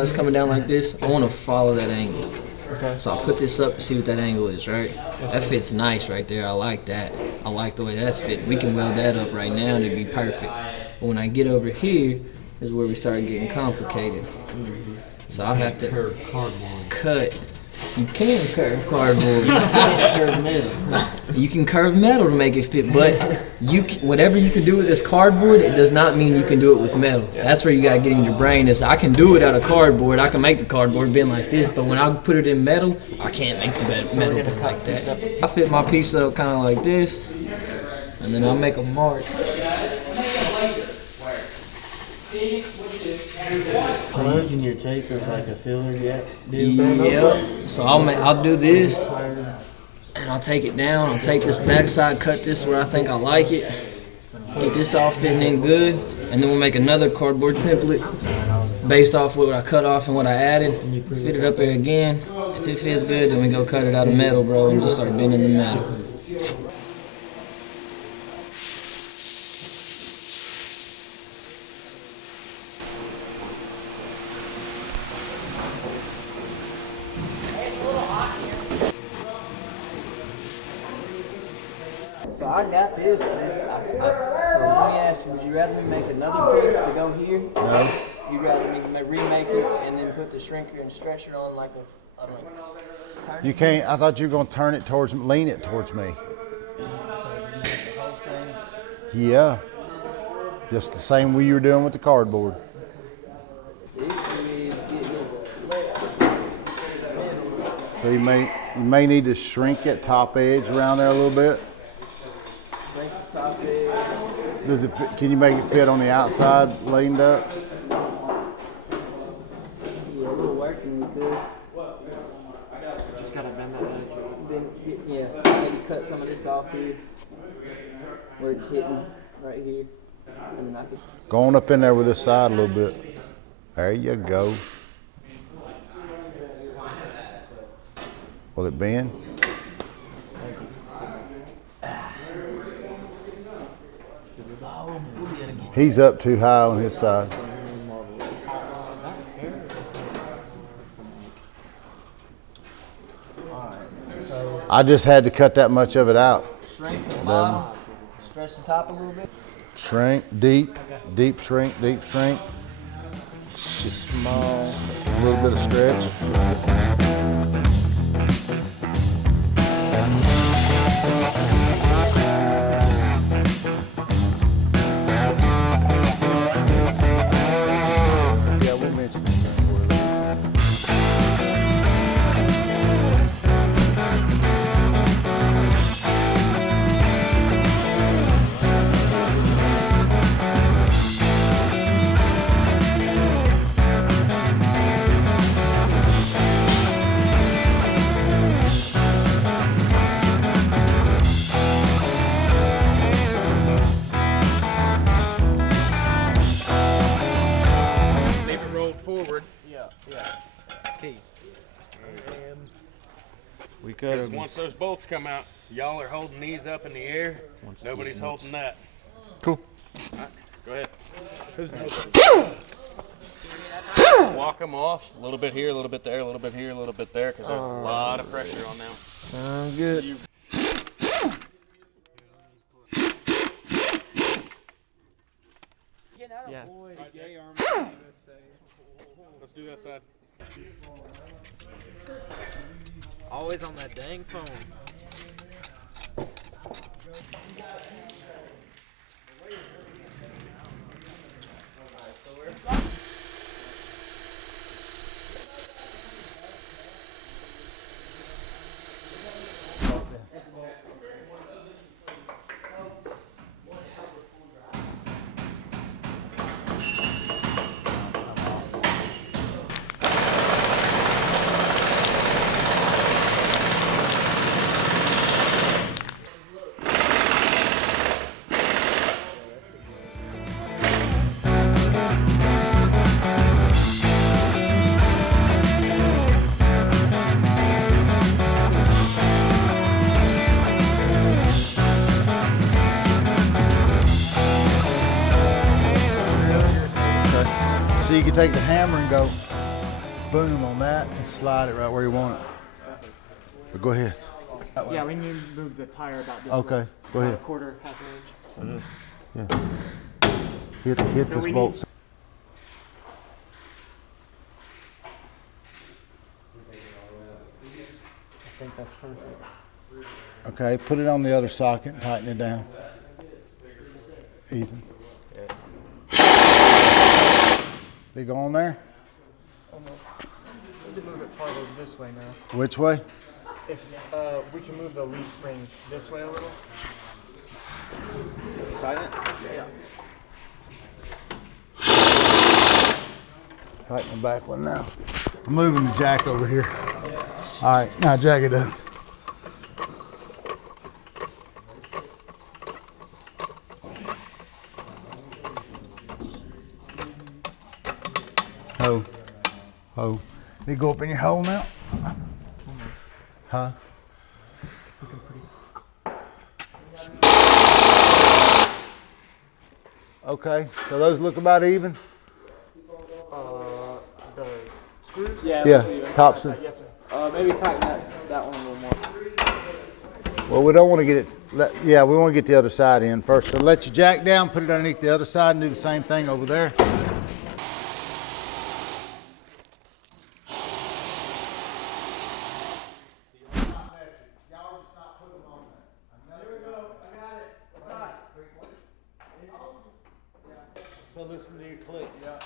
it's coming down like this, I want to follow that angle. Okay. So I'll put this up to see what that angle is, right? That fits nice right there. I like that. I like the way that's fit. We can weld that up right now and it'd be perfect. But when I get over here is where we start getting complicated. So I'll have to cut. You can curve cardboard. You can't curve metal. You can curve metal to make it fit, but whatever you can do with this cardboard, it does not mean you can do it with metal. That's where you gotta get in your brain. Is I can do it out of cardboard. I can make the cardboard bend like this, but when I put it in metal, I can't make the metal bend like that. I fit my piece up kind of like this, and then I'll make a mark. So using your tape, there's like a filler yet? Yep. So I'll do this, and I'll take it down. I'll take this backside, cut this where I think I like it, get this all fitting in good, and then we'll make another cardboard template based off what I cut off and what I added. Fit it up there again. If it fits good, then we go cut it out of metal, bro, and just start bending the metal. So I got this, man. So let me ask you, would you rather me make another piece to go here? No. You'd rather me remake it and then put the shrinker and stretcher on like a You can't, I thought you were going to turn it towards, lean it towards me. Yeah. Just the same way you were doing with the cardboard. So you may need to shrink that top edge around there a little bit. Does it fit, can you make it fit on the outside leaned up? Yeah, a little working we could. Just gotta bend that edge. Then, yeah, maybe cut some of this off here where it's hitting right here. And then I could Go on up in there with this side a little bit. There you go. Will it bend? He's up too high on his side. I just had to cut that much of it out. shrink the bottom, stretch the top a little bit. Shrink, deep shrink, deep shrink. Small, a little bit of stretch. Because once those bolts come out, y'all are holding these up in the air. Nobody's holding that. Cool. All right, go ahead. Walk them off. A little bit here, a little bit there, a little bit here, a little bit there, because there's a lot of pressure on them. Sounds good. Yeah. Let's do that side. Always on that dang phone. So you can take the hammer and go boom on that and slide it right where you want it. But go ahead. Yeah, we need to move the tire about this way. Okay, go ahead. A quarter, half an inch. Yeah. Hit this bolt. I think that's perfect. Okay, put it on the other socket and tighten it down. Even. They go on there? Almost. Need to move it farther this way now. Which way? If we can move the leaf spring this way a little. Tighten it? Yeah. Tighten the back one now. I'm moving the jack over here. All right, now jack it up. Oh. They go up in your hole now? Almost. Huh? It's looking pretty. Okay, so those look about even? The screws? Yeah, tops and, Yes, sir. Maybe tighten that one a little more. well, we don't want to get it, yeah, we want to get the other side in first. So let your jack down, put it underneath the other side and do the same thing over there. So listen to your click, yeah.